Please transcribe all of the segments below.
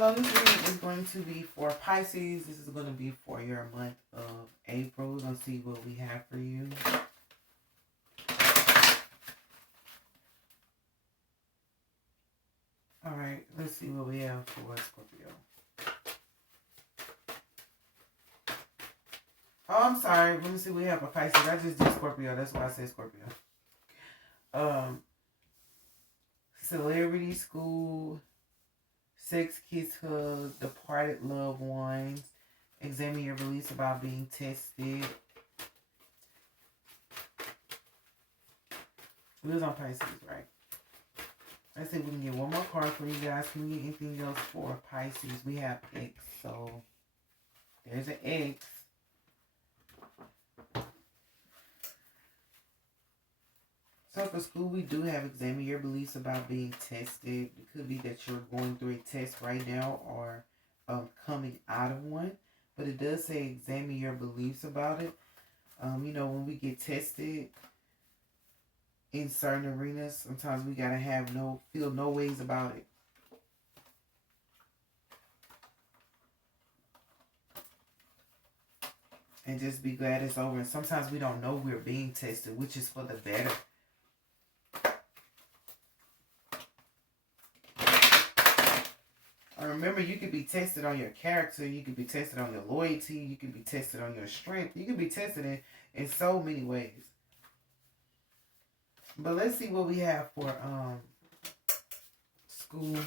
Hello, this reading is going to be for Pisces. This is going to be for your month of April. Let's see what we have for you. All right, let's see what we have for Scorpio. Oh, I'm sorry. Let me see what we have for Pisces. I just did Scorpio. That's why I said Scorpio. Celebrity school, sex, kiss, hug, departed loved ones. Examine your beliefs about being tested. We was on Pisces, right? Let's see if we can get one more card for you guys. Can we get anything else for Pisces? We have X. So there's an X. So for school, we do have examine your beliefs about being tested. It could be that you're going through a test right now or coming out of one. But it does say examine your beliefs about it. You know, when we get tested in certain arenas, sometimes we gotta feel no ways about it. And just be glad it's over. And sometimes we don't know we're being tested, which is for the better. Remember, you could be tested on your character. You could be tested on your loyalty. You could be tested on your strength. You could be tested in so many ways. But let's see what we have for school.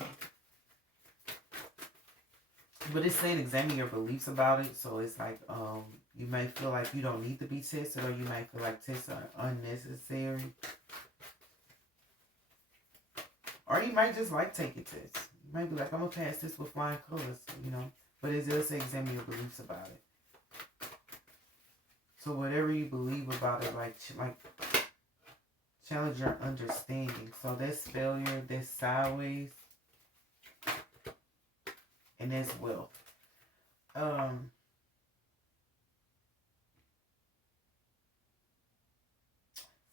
But it's saying examine your beliefs about it. So it's like you might feel like you don't need to be tested, or you might feel like tests are unnecessary. Or you might just like taking tests. You might be like, I'm going to pass this with flying colors, you know. But it does say examine your beliefs about it. So whatever you believe about it, like challenge your understanding. So that's failure, that's sideways, and that's wealth.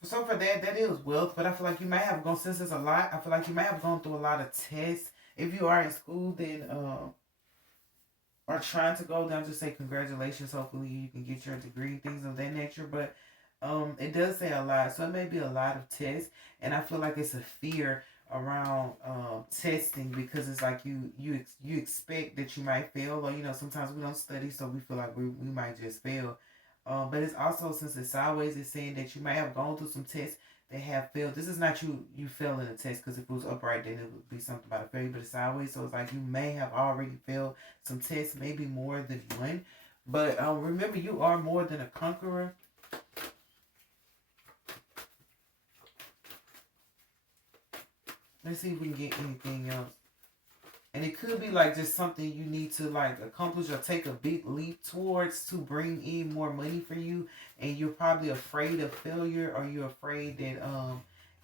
So for that is wealth, but I feel like you might have gone, since it's a lot, I feel like you might have gone through a lot of tests. If you are in school, then, or trying to go, then I'll just say congratulations. Hopefully you can get your degree, things of that nature. But it does say a lot, so it may be a lot of tests, and I feel like it's a fear around testing, because it's like you expect that you might fail, or, you know, sometimes we don't study, so we feel like we might just fail. But it's also, since it's sideways, it's saying that you might have gone through some tests that have failed. This is not you failing a test, because if it was upright, then it would be something about a failure. But it's sideways, so it's like you may have already failed some tests, maybe more than one. But remember, you are more than a conqueror. Let's see if we can get anything else. And it could be like just something you need to like accomplish or take a big leap towards to bring in more money for you. And you're probably afraid of failure, or you're afraid that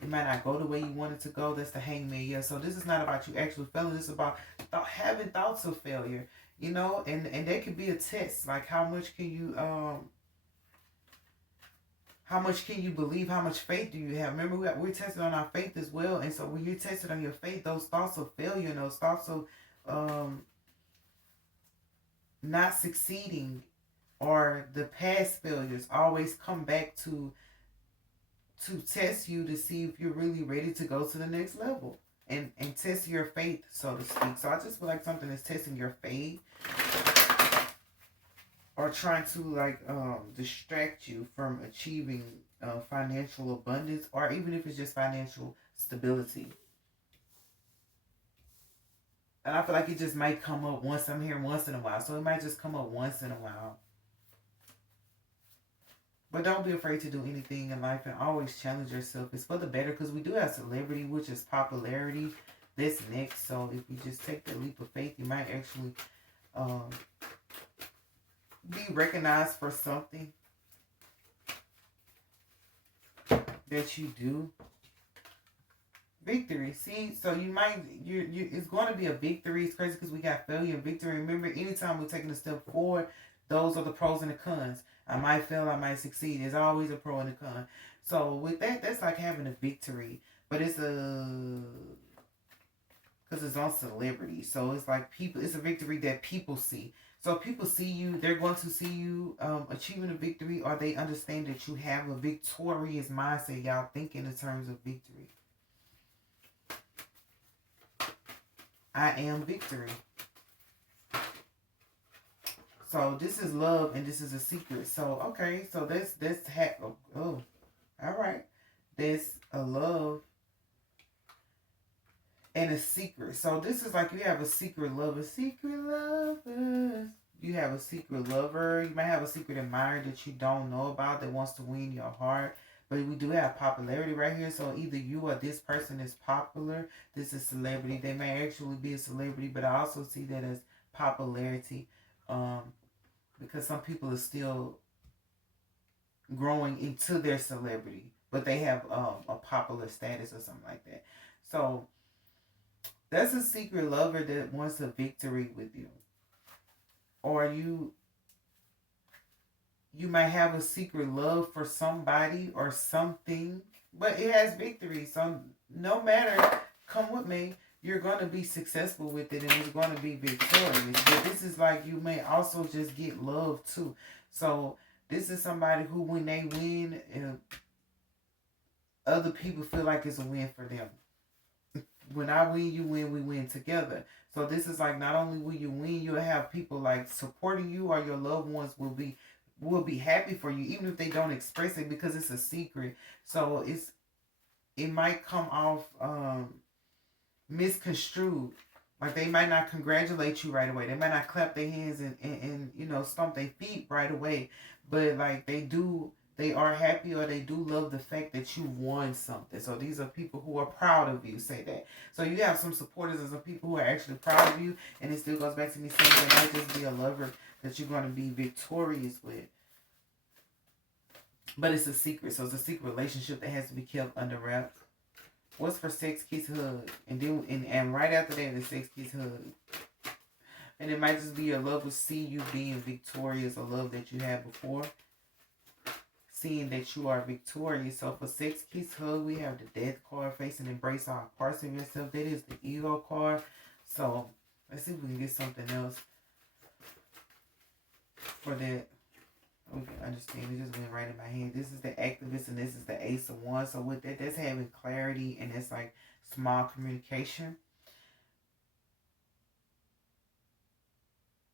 it might not go the way you want it to go. That's the Hangman. Yeah, so this is not about you actually failing. This is about having thoughts of failure, you know. And that could be a test. Like, how much can you believe? How much faith do you have? Remember, we're tested on our faith as well. And so when you're tested on your faith, those thoughts of failure and those thoughts of not succeeding, or the past failures, always come back to test you, to see if you're really ready to go to the next level and test your faith, so to speak. So I just feel like something is testing your faith, or trying to like distract you from achieving financial abundance, or even if it's just financial stability. And I feel like it just might come up once. I'm here once in a while, so it might just come up once in a while. But don't be afraid to do anything in life, and always challenge yourself. It's for the better, because we do have celebrity, which is popularity. That's next. So if you just take that leap of faith, you might actually be recognized for something that you do. Victory. See, so you might, it's going to be a victory. It's crazy because we got failure and victory. Remember, anytime we're taking a step forward, those are the pros and the cons. I might fail, I might succeed. There's always a pro and a con. So with that, that's like having a victory. But it's because because it's on celebrity. So it's like people, it's a victory that people see. So if people see you, they're going to see you achieving a victory, or they understand that you have a victorious mindset. Y'all thinking in terms of victory. I am victory. So this is love and this is a secret. So okay, so all right. There's a love and a secret. So this is like you have a secret lover. Secret lovers. You have a secret lover. You might have a secret admirer that you don't know about that wants to win your heart. But we do have popularity right here. So either you or this person is popular. This is celebrity. They may actually be a celebrity, but I also see that as popularity. Because some people are still growing into their celebrity, but they have a popular status or something like that. So that's a secret lover that wants a victory with you. Or you might have a secret love for somebody or something, but it has victory. So no matter, come with me, you're going to be successful with it and it's going to be victorious. But this is like you may also just get love too. So this is somebody who, when they win, other people feel like it's a win for them. When I win, you win, we win together. So this is like, not only will you win, you'll have people like supporting you, or your loved ones will be happy for you, even if they don't express it, because it's a secret. So it might come off misconstrued. Like they might not congratulate you right away. They might not clap their hands and stomp their feet right away. But like they are happy, or they do love the fact that you won something. So these are people who are proud of you, say that. So you have some supporters and some people who are actually proud of you. And it still goes back to me saying that might just be a lover that you're going to be victorious with. But it's a secret. So it's a secret relationship that has to be kept under wraps. What's for sex, kiss, hug? And then and right after that, the sex, kiss, hug. And it might just be your love will see you being victorious, a love that you had before. Seeing that you are victorious. So for sex, kiss, hug, we have the death card, face and embrace all parts of yourself. That is the ego card. So let's see if we can get something else for that. We can understand. It just went right in my hand. This is the activist and this is the ace of wands. So with that, that's having clarity and it's like small communication.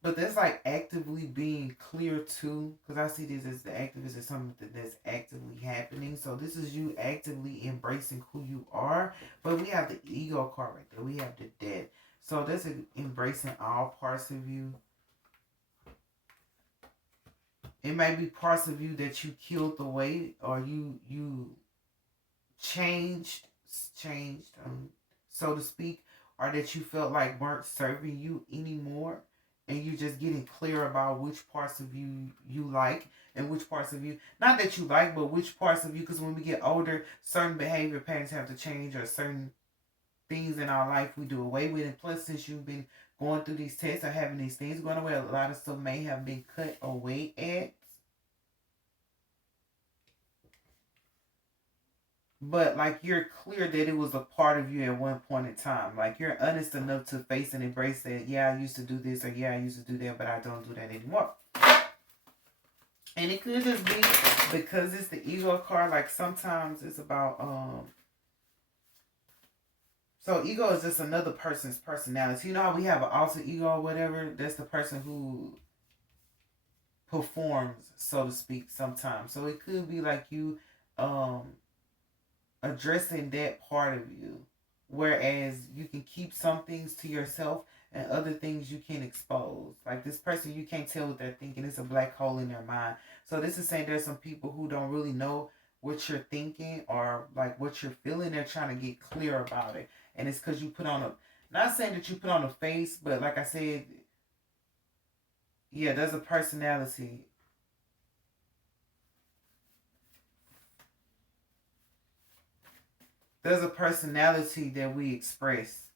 But that's like actively being clear too. Because I see this as the activist as something that's actively happening. So this is you actively embracing who you are. But we have the ego card right there. We have the death. So that's embracing all parts of you. It might be parts of you that you killed away, or you changed, so to speak, or that you felt like weren't serving you anymore, and you're just getting clear about which parts of you like and which parts of you, not that you like, but which parts of you, because when we get older, certain behavior patterns have to change, or certain things in our life we do away with. And plus, since you've been going through these tests or having these things going away, a lot of stuff may have been cut away at. But like you're clear that it was a part of you at one point in time. Like you're honest enough to face and embrace that, yeah, I used to do this, or yeah, I used to do that, but I don't do that anymore. And it could just be because it's the ego card. Like sometimes it's about so ego is just another person's personality. You know how we have an alter ego or whatever? That's the person who performs, so to speak, sometimes. So it could be like you addressing that part of you, whereas you can keep some things to yourself and other things you can expose. Like this person, you can't tell what they're thinking. It's a black hole in their mind. So this is saying there's some people who don't really know what you're thinking or like what you're feeling. They're trying to get clear about it, and it's because you put on a, not saying that you put on a face, but like I said, yeah, there's a personality. There's a personality that we express.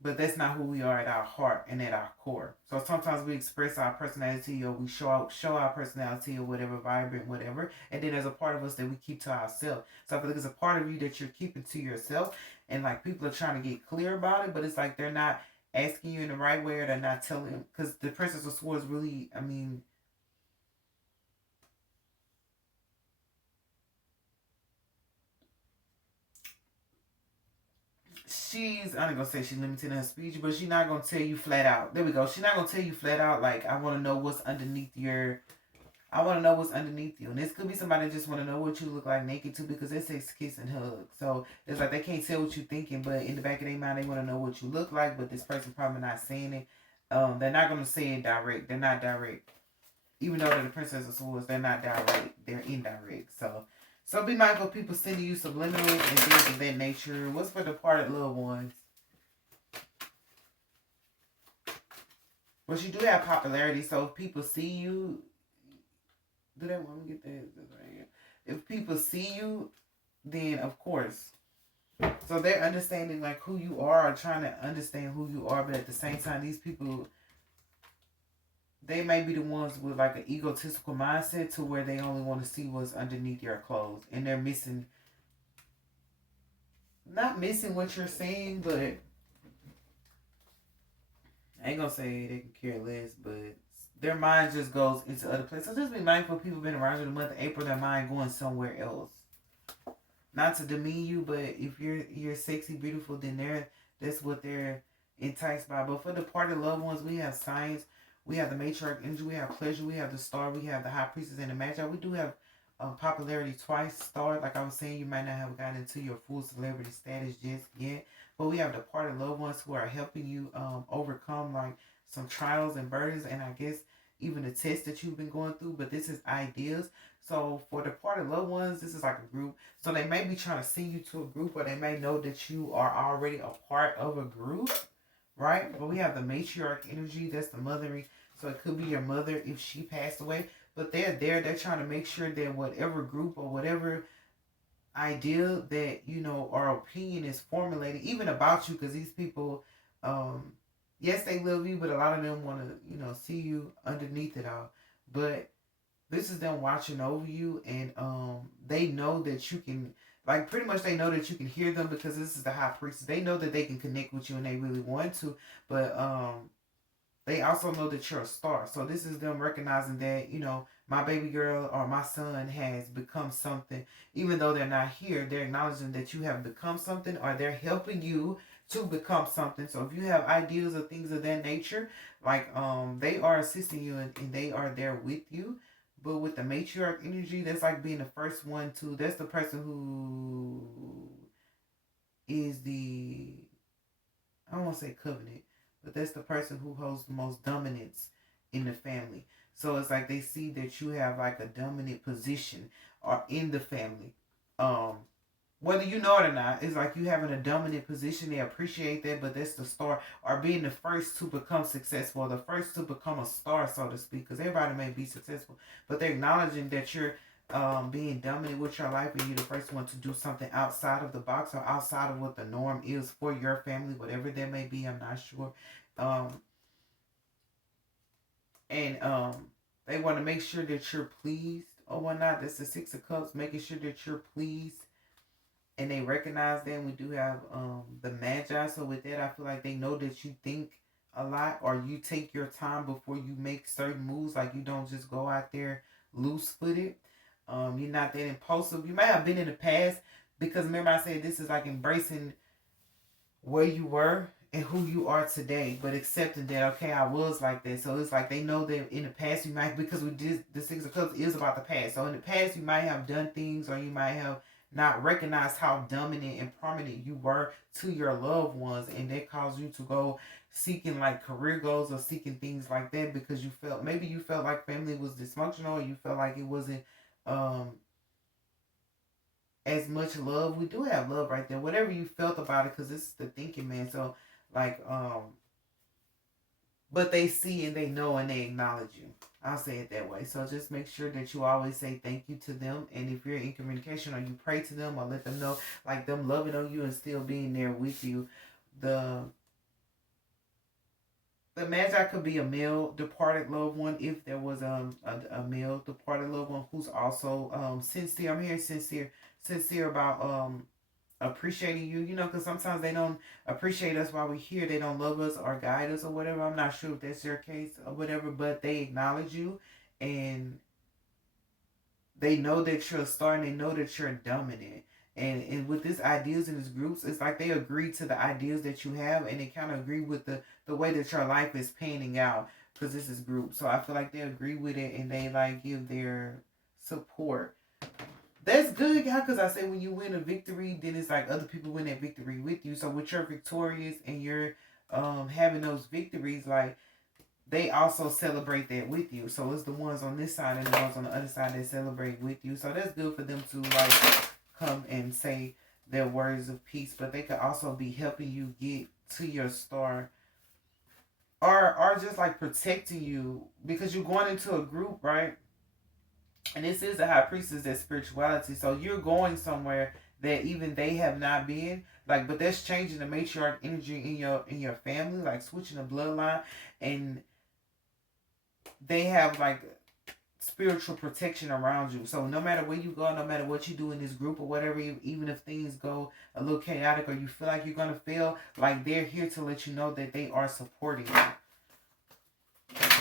but that's not who we are at our heart and at our core. So sometimes we express our personality, or we show our personality, or whatever, vibrant, whatever, and then there's a part of us that we keep to ourselves. So I feel like it's a part of you that you're keeping to yourself, and like people are trying to get clear about it, but it's like they're not asking you in the right way, or they're not telling, because the Princess of Swords really, I mean, I'm not gonna say she's limited in her speech, but she's not gonna tell you flat out. There we go. She's not gonna tell you flat out like, I want to know what's underneath your. I want to know what's underneath you, and this could be somebody that just want to know what you look like naked too, because it says kiss and hug. So it's like they can't tell what you're thinking, but in the back of their mind they want to know what you look like. But this person probably not saying it. They're not gonna say it direct. They're not direct. Even though they're the Princess of Swords, they're not direct. They're indirect. So be mindful of people sending you subliminals and things of that nature. What's for departed loved ones? But you do have popularity, so if people see you, do that one. Get that right here. If people see you, then of course. So they're understanding like who you are, or trying to understand who you are, but at the same time, these people, they may be the ones with like an egotistical mindset to where they only want to see what's underneath your clothes, and they're missing, not missing what you're saying, but I ain't gonna say they can care less, but their mind just goes into other places. So just be mindful of people been around you the month of April, their mind going somewhere else. Not to demean you, but if you're sexy, beautiful, then that's what they're enticed by. But for the departed loved ones, we have signs. We have the matriarch energy. We have pleasure. We have the star. We have the high priestess and the magi. We do have popularity twice. Star, like I was saying, you might not have gotten into your full celebrity status just yet. But we have the departed loved ones who are helping you overcome like some trials and burdens, and I guess even the tests that you've been going through. But this is ideas. So for the departed loved ones, this is like a group. So they may be trying to send you to a group, or they may know that you are already a part of a group, right? But we have the matriarch energy. That's the mothering. So it could be your mother if she passed away. But they're there. They're trying to make sure that whatever group or whatever idea that, or opinion is formulated, even about you, because these people, yes, they love you, but a lot of them want to, see you underneath it all. But this is them watching over you, and they know that you can, like, pretty much they know that you can hear them, because this is the high priestess. They know that they can connect with you, and they really want to, but they also know that you're a star. So this is them recognizing that, my baby girl or my son has become something. Even though they're not here, they're acknowledging that you have become something, or they're helping you to become something. So if you have ideas or things of that nature, like they are assisting you, and they are there with you. But with the matriarch energy, that's like being the first one to, that's the person who is the, I don't want to say covenant, but that's the person who holds the most dominance in the family. So it's like they see that you have like a dominant position or in the family. Um, Whether you know it or not, it's like you having a dominant position. They appreciate that, but that's the star, or being the first to become successful, or the first to become a star, so to speak. Because everybody may be successful, but they're acknowledging that you're being dominant with your life, and you're the first one to do something outside of the box, or outside of what the norm is for your family, whatever that may be. I'm not sure. Um, and They want to make sure that you're pleased or whatnot. That's the Six of Cups, making sure that you're pleased, and they recognize that. We do have the magi, so with that I feel like they know that you think a lot, or you take your time before you make certain moves. Like, you don't just go out there loose footed. You're not that impulsive. You may have been in the past, because remember I said this is like embracing where you were and who you are today, but accepting that, okay, I was like that. So it's like they know that in the past you might, because we did, the Six of Cups is about the past. So in the past you might have done things, or you might have not recognized how dominant and prominent you were to your loved ones, and that caused you to go seeking like career goals, or seeking things like that, because you felt like family was dysfunctional, or you felt like it wasn't um as much love. We do have love right there, whatever you felt about it, because this is the thinking man. So like but they see and they know and they acknowledge you. I'll say it that way. So just make sure that you always say thank you to them, and if you're in communication, or you pray to them, or let them know, like them loving on you and still being there with you. The The Magi could be a male departed loved one if there was a male departed loved one who's also sincere. I'm hearing sincere about appreciating you. You know, because sometimes they don't appreciate us while we're here. They don't love us or guide us or whatever. I'm not sure if that's your case or whatever, but they acknowledge you and they know that you're a star and they know that you're dominant. And with these ideas in these groups, it's like they agree to the ideas that you have and they kind of agree with the way that your life is panning out because this is group. So I feel like they agree with it and they like give their support. That's good, y'all, because I say when you win a victory, then it's like other people win that victory with you. So with you're victorious and you're having those victories, like they also celebrate that with you. So it's the ones on this side and the ones on the other side that celebrate with you. So that's good for them to like come and say their words of peace, but they could also be helping you get to your star or just like protecting you because you're going into a group, right? And this is the high priestess, that spirituality. So you're going somewhere that even they have not been. Like, but that's changing the matriarch energy in your family, like switching the bloodline, and they have like spiritual protection around you. So no matter where you go, no matter what you do in this group or whatever, even if things go a little chaotic or you feel like you're gonna fail, like they're here to let you know that they are supporting you.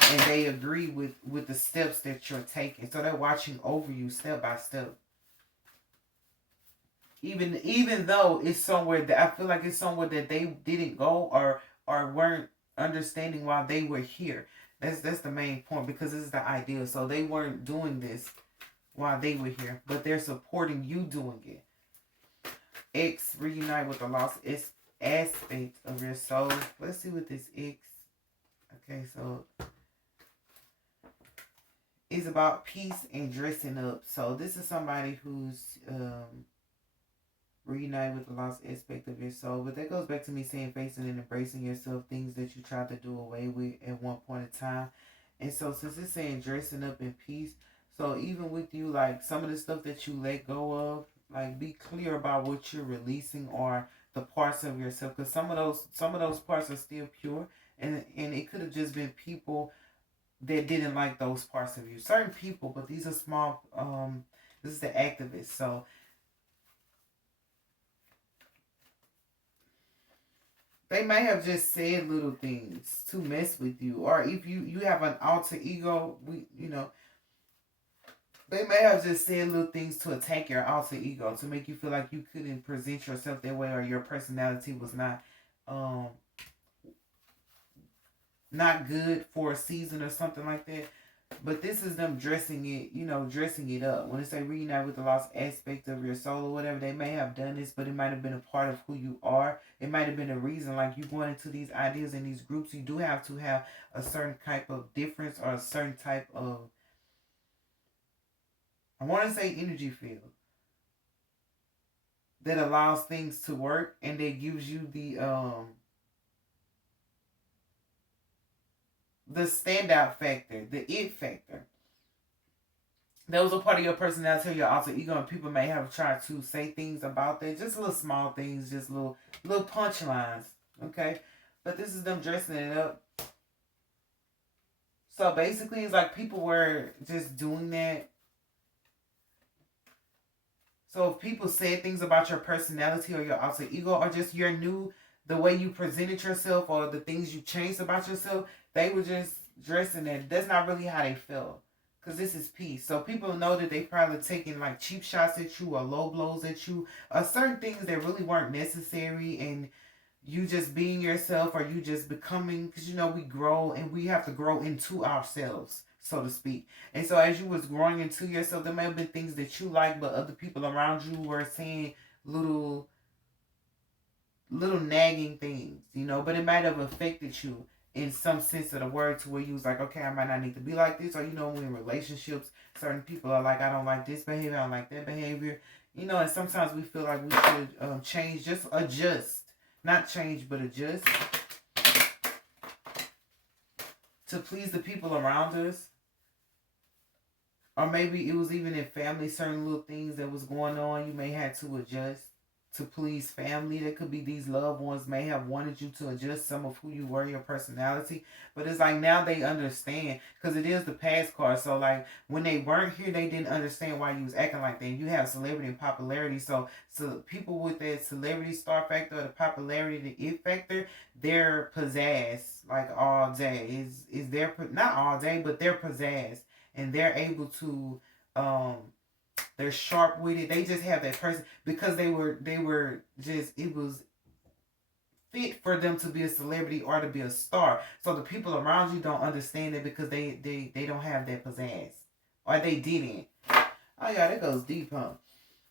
And they agree with the steps that you're taking. So they're watching over you step by step. Even though it's somewhere that I feel like it's somewhere that they didn't go or weren't understanding while they were here. That's the main point because this is the ideal. So they weren't doing this while they were here, but they're supporting you doing it. X reunite with the lost aspect of your soul. Let's see what this X. Okay, so it's about peace and dressing up. So this is somebody who's reunite with the lost aspect of your soul. But that goes back to me saying facing and embracing yourself, things that you tried to do away with at one point in time. And so since it's saying dressing up in peace, so even with you, like some of the stuff that you let go of, like be clear about what you're releasing or the parts of yourself. Because some of those parts are still pure. And it could have just been people that didn't like those parts of you. Certain people, but these are small this is the activists. So they may have just said little things to mess with you. Or if you have an alter ego, they may have just said little things to attack your alter ego, to make you feel like you couldn't present yourself that way or your personality was not good for a season or something like that. But this is them dressing it up. When they say reunite with the lost aspect of your soul or whatever, they may have done this, but it might have been a part of who you are. It might have been a reason, like you going into these ideas and these groups, you do have to have a certain type of difference or a certain type of, I want to say energy field that allows things to work and that gives you the standout factor, the it factor. That was a part of your personality or your alter ego, and people may have tried to say things about that. Just little small things, just little punchlines. Okay? But this is them dressing it up. So basically it's like people were just doing that. So if people said things about your personality or your alter ego or just the way you presented yourself or the things you changed about yourself, they were just dressing it. That's not really how they felt. Because this is peace. So people know that they probably taking like cheap shots at you or low blows at you. Or certain things that really weren't necessary. And you just being yourself or you just becoming. Because we grow and we have to grow into ourselves, so to speak. And so as you was growing into yourself, there may have been things that you like. But other people around you were saying little nagging things. But it might have affected you in some sense of the word to where you was like, okay, I might not need to be like this. Or, when in relationships, certain people are like, I don't like this behavior, I don't like that behavior. And sometimes we feel like we should change, just adjust. Not change, but adjust. To please the people around us. Or maybe it was even in family, certain little things that was going on, you may have to adjust to please family. There could be these loved ones may have wanted you to adjust some of who you were, your personality. But it's like now they understand because it is the past card. So like when they weren't here, they didn't understand why you was acting like that. You have celebrity and popularity. So people with that celebrity star factor, the popularity, the it factor, they're pizzazz like all day. Is their not all day, but they're pizzazz and they're able to um they're sharp with it. They just have that person because they were just it was fit for them to be a celebrity or to be a star. So the people around you don't understand it because they don't have that pizzazz. Or they didn't. Oh yeah, that goes deep, huh?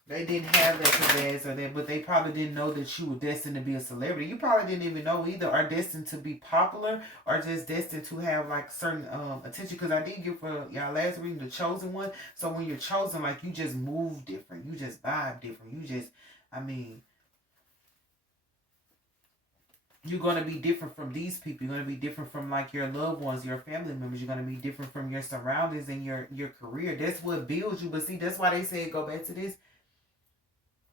They didn't have that pizzazz or that, but they probably didn't know that you were destined to be a celebrity. You probably didn't even know either are destined to be popular or just destined to have like certain attention. Because I did give for y'all last reading the chosen one. So when you're chosen, like you just move different, you just vibe different. You just, I mean, you're going to be different from these people. You're going to be different from like your loved ones, your family members. You're going to be different from your surroundings and your career. That's what builds you. But see, that's why they say go back to this.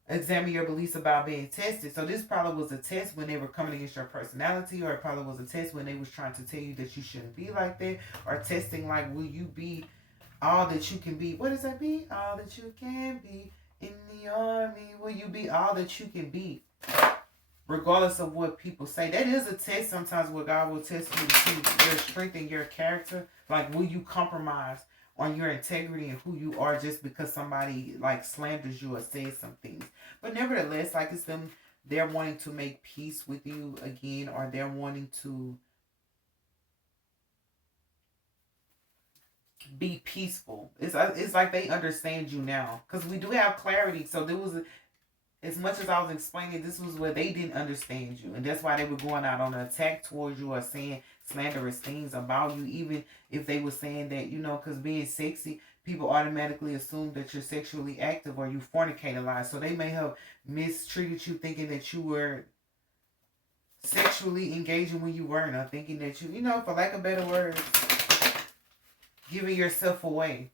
Examine your beliefs about being tested. So this probably was a test when they were coming against your personality, or it probably was a test when they was trying to tell you that you shouldn't be like that, or testing like will you be all that you can be? What does that mean? All that you can be in the army. Will you be all that you can be? Regardless of what people say. That is a test sometimes where God will test you to see your strength and your character. Like, will you compromise on your integrity and who you are just because somebody, like, slanders you or says some things. But nevertheless, like, it's them, they're wanting to make peace with you again, or they're wanting to be peaceful. It's like they understand you now. Because we do have clarity. So there was as much as I was explaining, this was where they didn't understand you. And that's why they were going out on an attack towards you or saying slanderous things about you. Even if they were saying that, you know, because being sexy, people automatically assume that you're sexually active or you fornicate a lot. So they may have mistreated you thinking that you were sexually engaging when you weren't. Or thinking that you know, for lack of better words, giving yourself away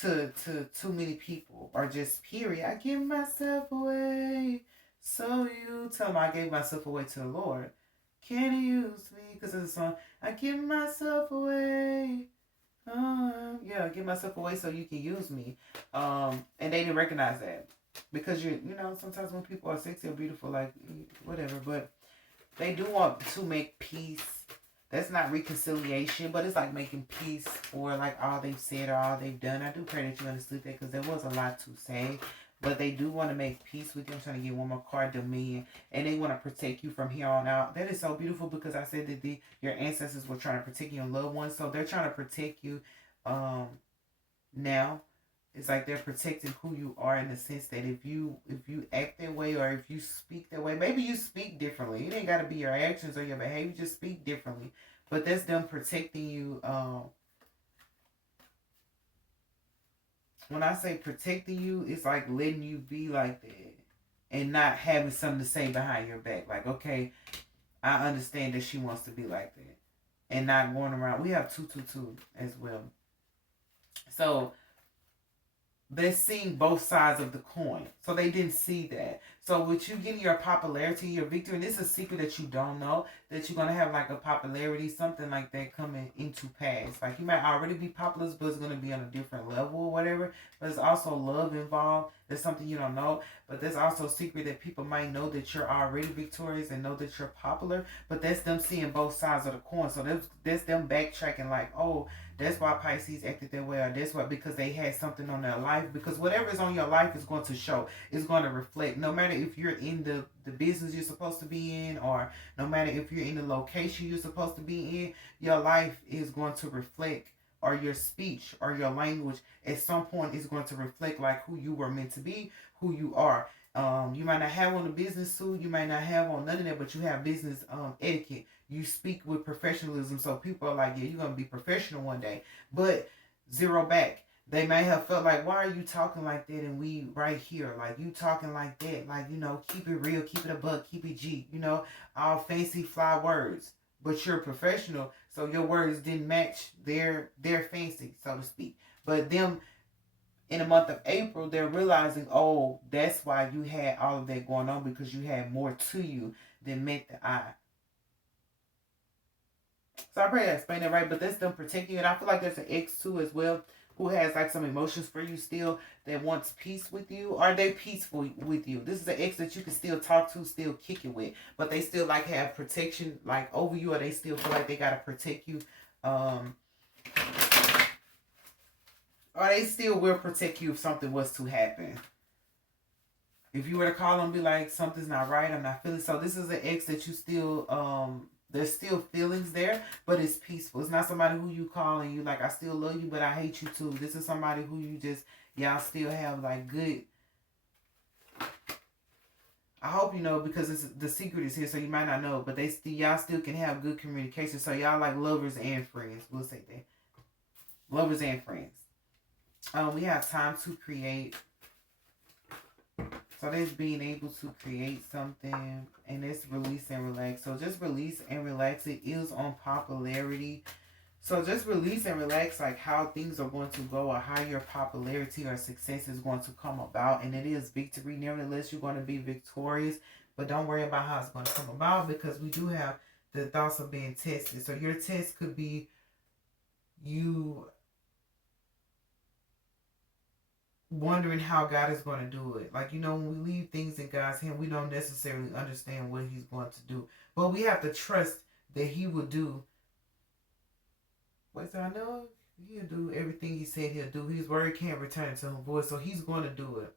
to too many people, or just period. I give myself away, so you tell me I gave myself away to the Lord. Can He use me? Because it's a song. I give myself away. Yeah, I give myself away so you can use me. And they didn't recognize that because you know, sometimes when people are sexy or beautiful, like whatever, but they do want to make peace. That's not reconciliation, but it's like making peace for like all they've said or all they've done. I do pray that you understood that because there was a lot to say. But they do want to make peace with you. I'm trying to get one more card, Dominion. And they want to protect you from here on out. That is so beautiful because I said that your ancestors were trying to protect your loved ones. So they're trying to protect you now. It's like they're protecting who you are in the sense that if you act that way or if you speak that way, maybe you speak differently. It ain't got to be your actions or your behavior. Just speak differently. But that's them protecting you. When I say protecting you, it's like letting you be like that and not having something to say behind your back. Like, okay, I understand that she wants to be like that, and not going around. We have 222 as well. So they're seeing both sides of the coin. So they didn't see that. So with you getting your popularity, your victory, and this is a secret that you don't know, that you're going to have like a popularity, something like that coming into pass. Like you might already be popular, but it's going to be on a different level or whatever. But there's also love involved. There's something you don't know. But there's also a secret that people might know that you're already victorious and know that you're popular. But that's them seeing both sides of the coin. So that's them backtracking like, oh, that's why Pisces acted that way, or that's why, because they had something on their life. Because whatever is on your life is going to show. It's going to reflect. No matter if you're in the business you're supposed to be in, or no matter if you're in the location you're supposed to be in, your life is going to reflect, or your speech or your language at some point is going to reflect like who you were meant to be, who you are. You might not have on a business suit, you might not have on none of that, but you have business etiquette. You speak with professionalism, so people are like, yeah, you're going to be professional one day. But zero back. They may have felt like, why are you talking like that and we right here? Like, you talking like that. Like, you know, keep it real, keep it a buck, keep it G. You know, all fancy fly words. But you're a professional, so your words didn't match their fancy, so to speak. But them in the month of April, they're realizing, oh, that's why you had all of that going on, because you had more to you than met the eye. So I pray I explained that right, but that's them protecting you. And I feel like there's an ex too as well who has like some emotions for you still, that wants peace with you. Are they peaceful with you? This is an ex that you can still talk to, still kick it with, but they still like have protection like over you, or they still feel like they gotta protect you. Um, or they still will protect you if something was to happen. If you were to call them and be like, something's not right, I'm not feeling. So this is an ex that you still there's still feelings there, but it's peaceful. It's not somebody who you call and you like, I still love you, but I hate you too. This is somebody who you just, y'all still have like good. I hope you know, because it's, the secret is here, so you might not know, but they still, y'all still can have good communication. So y'all like lovers and friends. We'll say that. Lovers and friends. We have time to create. So that's being able to create something, and it's release and relax. So just release and relax. It is on popularity. So just release and relax, like how things are going to go, or how your popularity or success is going to come about. And it is victory. Nevertheless, you're going to be victorious. But don't worry about how it's going to come about, because we do have the thoughts of being tested. So your test could be you wondering how God is going to do it. Like, you know, when we leave things in God's hand, we don't necessarily understand what he's going to do. But we have to trust that he will do. Wait, so I know he'll do everything he said he'll do. His word can't return to him void. So he's going to do it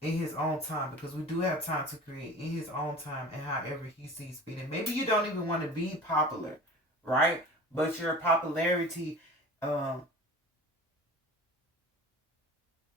in his own time, because we do have time to create in his own time and however he sees fit. And maybe you don't even want to be popular, right? But your popularity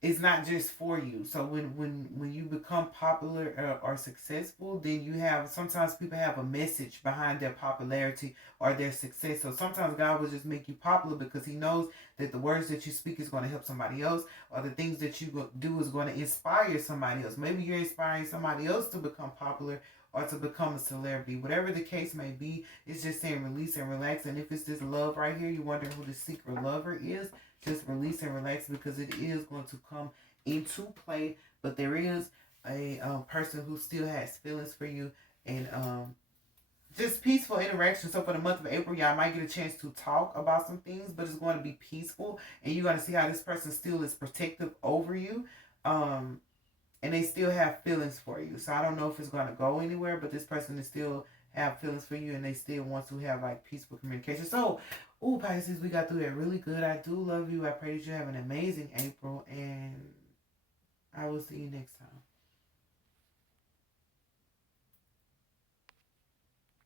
it's not just for you. So when you become popular or successful, then you have, sometimes people have a message behind their popularity or their success. So sometimes God will just make you popular because he knows that the words that you speak is going to help somebody else, or the things that you do is going to inspire somebody else. Maybe you're inspiring somebody else to become popular or to become a celebrity. Whatever the case may be, it's just saying release and relax. And if it's this love right here, you wonder who the secret lover is, just release and relax, because it is going to come into play. But there is a person who still has feelings for you, and just peaceful interaction. So for the month of April, y'all might get a chance to talk about some things, but it's going to be peaceful, and you're going to see how this person still is protective over you, and they still have feelings for you. So I don't know if it's going to go anywhere, but this person is still have feelings for you, and they still want to have like peaceful communication. So, ooh, Pisces, we got through that really good. I do love you. I pray that you have an amazing April, and I will see you next time.